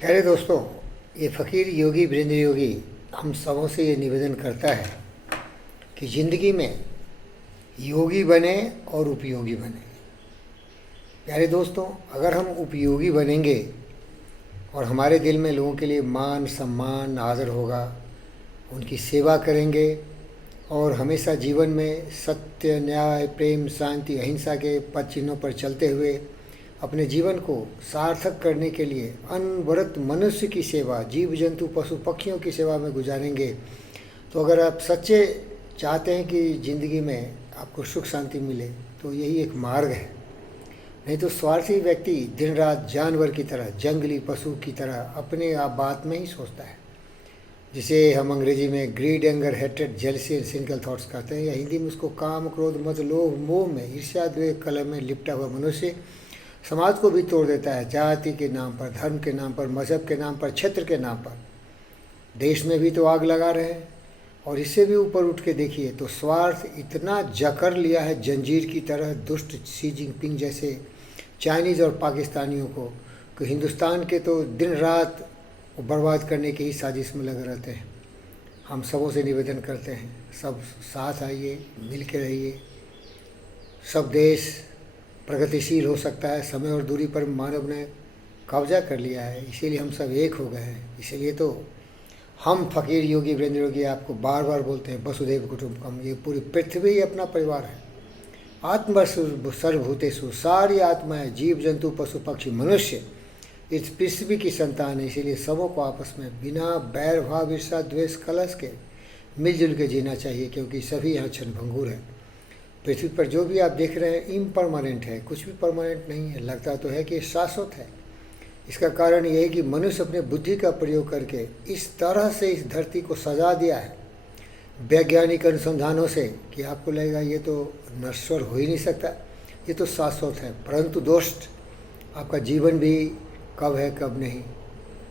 प्यारे दोस्तों, ये फ़कीर योगी वीरेंद्र योगी हम सबों से ये निवेदन करता है कि ज़िंदगी में योगी बने और उपयोगी बने। प्यारे दोस्तों, अगर हम उपयोगी बनेंगे और हमारे दिल में लोगों के लिए मान सम्मान आदर होगा, उनकी सेवा करेंगे और हमेशा जीवन में सत्य न्याय प्रेम शांति अहिंसा के पद चिन्हों पर चलते हुए अपने जीवन को सार्थक करने के लिए अनवरत मनुष्य की सेवा, जीव जंतु पशु पक्षियों की सेवा में गुजारेंगे, तो अगर आप सच्चे चाहते हैं कि ज़िंदगी में आपको सुख शांति मिले तो यही एक मार्ग है। नहीं तो स्वार्थी व्यक्ति दिन रात जानवर की तरह, जंगली पशु की तरह अपने आप बात में ही सोचता है, जिसे हम अंग्रेजी में greed anger hatred jealousy and single thoughts कहते हैं, या हिंदी में उसको काम क्रोध मद लोभ मोह में ईर्ष्या द्वेष कलह में लिपटा हुआ मनुष्य समाज को भी तोड़ देता है। जाति के नाम पर, धर्म के नाम पर, मज़हब के नाम पर, क्षेत्र के नाम पर देश में भी तो आग लगा रहे हैं। और इससे भी ऊपर उठ के देखिए तो स्वार्थ इतना जकड़ लिया है जंजीर की तरह दुष्ट शी जिनपिंग जैसे चाइनीज़ और पाकिस्तानियों को, कि हिंदुस्तान के तो दिन रात बर्बाद करने की ही साजिश में लगे रहते हैं। हम सबों से निवेदन करते हैं, सब साथ आइए, मिल के रहिए। सब देश प्रगतिशील हो सकता है। समय और दूरी पर मानव ने कब्जा कर लिया है, इसीलिए हम सब एक हो गए हैं। इसीलिए तो हम फ़कीर योगी वीरेंद्र योगी आपको बार बार बोलते हैं, वसुधैव कुटुंबकम। ये पूरी पृथ्वी ही अपना परिवार है। आत्मा सर्वभूतेषु, सारी आत्माएं, जीव जंतु पशु पक्षी मनुष्य इस पृथ्वी की संतान है। इसीलिए सबों को आपस में बिना बैर भाव ईर्ष्या द्वेष कलश के मिलजुल के जीना चाहिए, क्योंकि सभी यहाँ क्षणभंगुर है। पृथ्वी पर जो भी आप देख रहे हैं इम्परमानेंट है, कुछ भी परमानेंट नहीं है। लगता तो है कि शाश्वत है। इसका कारण ये है कि मनुष्य अपने बुद्धि का प्रयोग करके इस तरह से इस धरती को सजा दिया है वैज्ञानिक अनुसंधानों से कि आपको लगेगा ये तो नश्वर हो ही नहीं सकता, ये तो शाश्वत है। परंतु दोस्त, आपका जीवन भी कब है कब नहीं,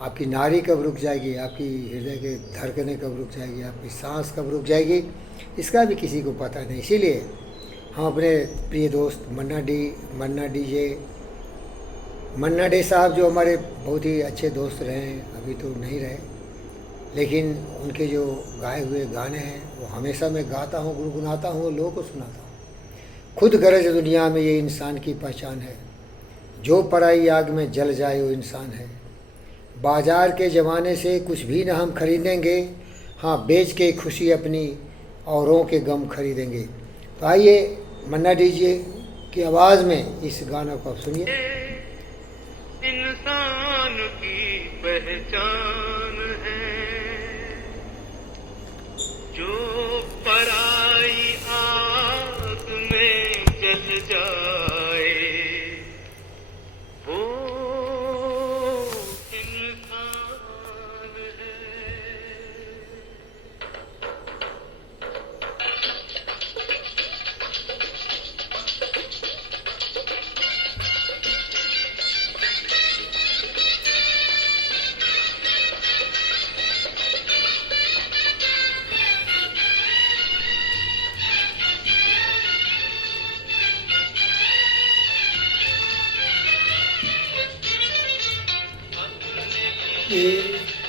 आपकी नाड़ी कब रुक जाएगी, आपकी हृदय के धड़कनें कब रुक जाएगी, आपकी सांस कब रुक जाएगी, इसका भी किसी को पता नहीं। इसीलिए हम अपने प्रिय दोस्त मन्ना डे साहब, जो हमारे बहुत ही अच्छे दोस्त रहे हैं, अभी तो नहीं रहे, लेकिन उनके जो गाए हुए गाने हैं वो हमेशा मैं गाता हूँ, गुनगुनाता हूँ, लोगों को सुनाता हूँ। खुद गरज दुनिया में ये इंसान की पहचान है, जो पराई आग में जल जाए वो इंसान है। बाजार के ज़माने से कुछ भी ना हम खरीदेंगे, हाँ बेच के खुशी अपनी औरों के गम खरीदेंगे। तो आइए मन्ना डीजे की आवाज़ में इस गाना को आप सुनिए। इंसान की पहचान है जो पराई आग में जल जाए, वो इंसान है।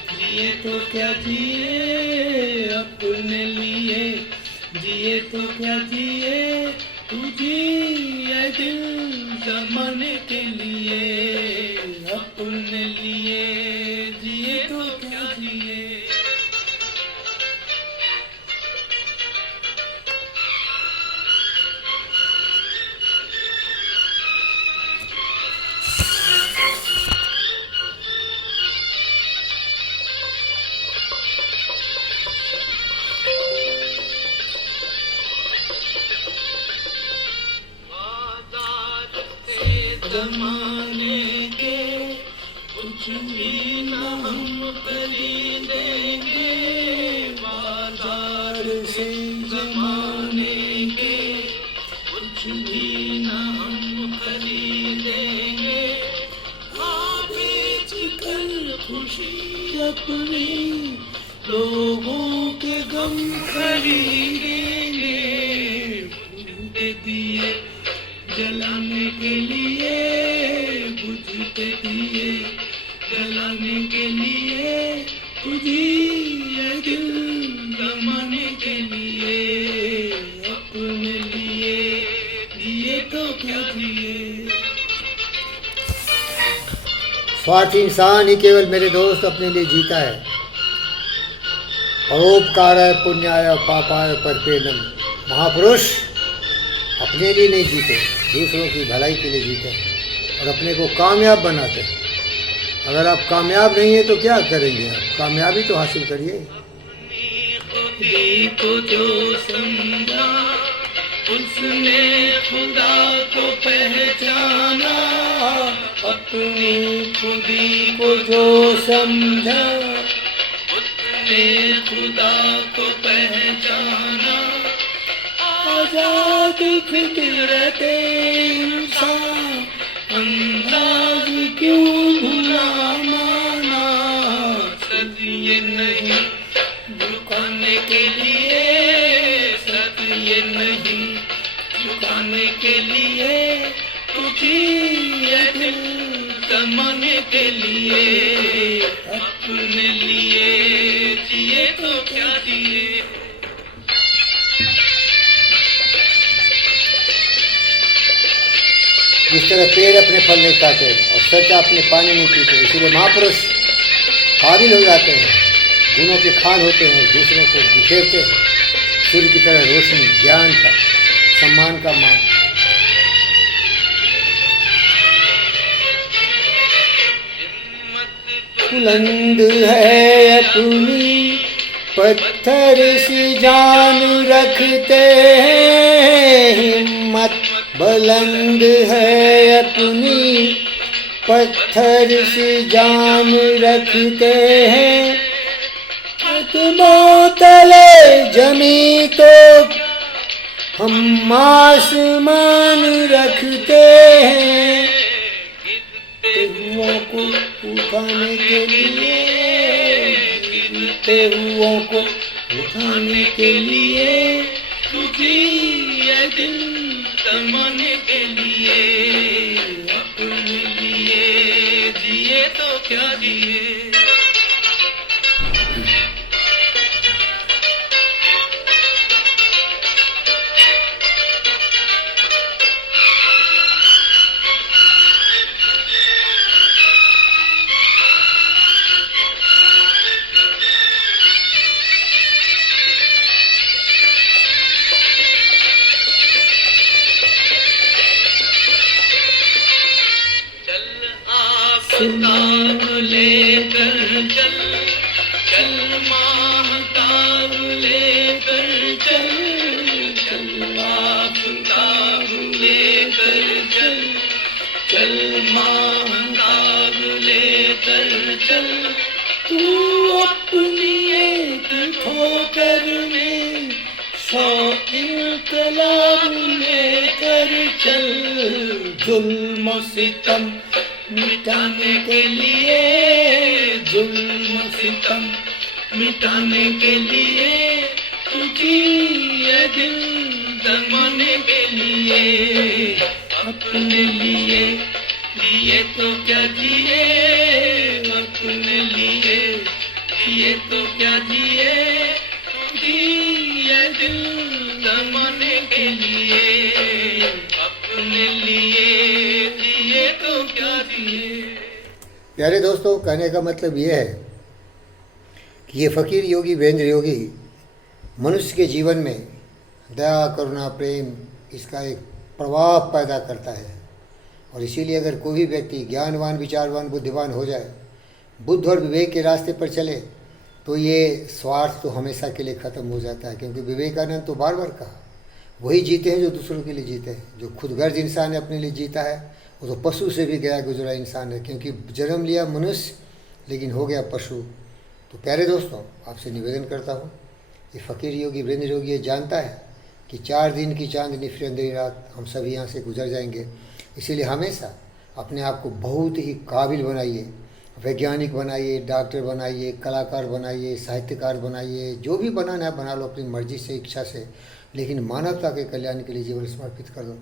जिए तो क्या जिए अपने लिए, जिए तो क्या जिए तू जिए दिल जमाने के लिए, अपने लिए जिए तो क्या जिए। जमाने के कुछ भी न हम खरीदेंगे, बाजार से जमाने के कुछ भी न हम खरीदेंगे। हाँ बेच कर खुशी अपनी लोगों के गम खरीदेंगे। बुझते दिए जलाने के लिए, बुझते दिए जलाने के लिए, तुझी ये दिल जमाने के लिए, अपने लिए जिए तो क्या जिए। स्वार्थी इंसान ही केवल मेरे दोस्त अपने लिए जीता है। परोपकाराय पुण्याय पापाय परपेनम। महापुरुष अपने लिए नहीं जीते, दूसरों की भलाई के लिए जीते और अपने को कामयाब बनाते हैं। अगर आप कामयाब नहीं है तो क्या करेंगे? आप कामयाबी तो हासिल करिए। खुदी को जो समझा, उसने खुदा को पहचाना। अपनी खुदी को जो समझा, उसने खुदा को पहचाना। आजाद फितरत इंसान, अंदाज क्यों भुला माना। सच ये नहीं झुकाने के लिए, सच ये नहीं झुकाने के लिए, तुझी ये दिल जमाने के लिए, अपने लिए जिए तो क्या जिए। जिस तरह पेड़ अपने फल नहीं खाते और सच्चा अपने पानी नहीं पीते, इसीलिए महापुरुष काबिल हो जाते हैं, गुणों के खान होते हैं और दूसरों को बिखेरते हैं। सूर्य की तरह रोशनी, ज्ञान का, सम्मान का मान। बुलंद है अपनी पत्थर सी जान रखते हैं, हिम्मत बुलंद है अपनी पत्थर से जान रखते हैं। कदमों तले जमी तो हम आसमान रखते हैं। गिरते को उठाने के लिए, गिरते हुओं को उठाने के लिए, तुझी ये दिल जमाने के लिए, अपने लिए जिए तो क्या जिए। ताब लेकर चल, चल महताब लेकर चल, चल आफताब लेकर चल, चल महताब लेकर चल। तू अपनी एक ठोकर में 100 इनकलाब लेकर चल। जुल्म सितम मिटाने के लिए, जुल्म सितम मिटाने के लिए, तुझी ये दिल जमाने के लिए, अपने लिए जिए तो क्या जिए, अपने लिए जिए तो क्या जिए। तुझी ये दिल जमाने के लिए, अपने लिए जिए तो क्या जिए। प्यारे दोस्तों, कहने का मतलब ये है कि ये फ़कीर योगी वीरेंद्र योगी मनुष्य के जीवन में दया, करुणा, प्रेम इसका एक प्रभाव पैदा करता है। और इसीलिए अगर कोई भी व्यक्ति ज्ञानवान, विचारवान, बुद्धिमान हो जाए, बुद्ध और विवेक के रास्ते पर चले, तो ये स्वार्थ तो हमेशा के लिए ख़त्म हो जाता है। क्योंकि विवेकानंद तो बार बार कहा, वही जीते हैं जो दूसरों के लिए जीते हैं। जो खुदगर्ज इंसान है, अपने लिए जीता है, वो तो पशु से भी गया गुजरा इंसान है। क्योंकि जन्म लिया मनुष्य लेकिन हो गया पशु। तो प्यारे दोस्तों, आपसे निवेदन करता हूँ, ये फ़कीर योगी वीरेंद्र योगी ये जानता है कि 4 दिन की चांदनी फिर अंधेरी रात, हम सभी यहाँ से गुजर जाएंगे। इसीलिए हमेशा अपने आप को बहुत ही काबिल बनाइए, वैज्ञानिक बनाइए, डॉक्टर बनाइए, कलाकार बनाइए, साहित्यकार बनाइए, जो भी बनाना है बना लो अपनी मर्जी से, इच्छा से, लेकिन मानवता के कल्याण के लिए जीवन समर्पित कर दो।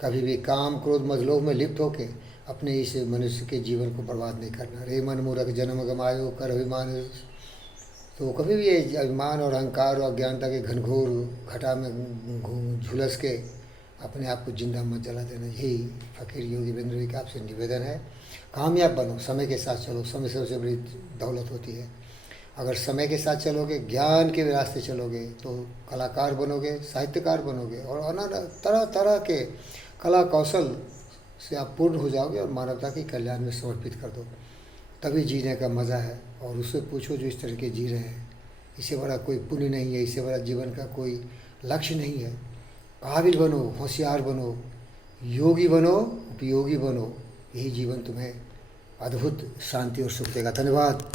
कभी भी काम, क्रोध, मद, लोभ में लिप्त होकर अपने इस मनुष्य के जीवन को बर्बाद नहीं करना। रे मन मूर्ख जन्म गमायो कर अभिमान। तो कभी भी ये अभिमान और अहंकार और अज्ञानता के घनघोर घटा में झुलस के अपने आप को जिंदा मत जला देना। यही फकीर योगी वीरेंद्र जी का आपसे निवेदन है। कामयाब बनो, समय के साथ चलो। समय सबसे बड़ी दौलत होती है। अगर समय के साथ चलोगे, ज्ञान के रास्ते चलोगे, तो कलाकार बनोगे, साहित्यकार बनोगे और तरह तरह के कला कौशल से आप पूर्ण हो जाओगे और मानवता के कल्याण में समर्पित कर दो। तभी जीने का मज़ा है। और उससे पूछो जो इस तरह के जी रहे हैं, इससे बड़ा कोई पुण्य नहीं है, इससे बड़ा जीवन का कोई लक्ष्य नहीं है। काबिल बनो, होशियार बनो, योगी बनो, उपयोगी बनो। यही जीवन तुम्हें अद्भुत शांति और सुख देगा। धन्यवाद।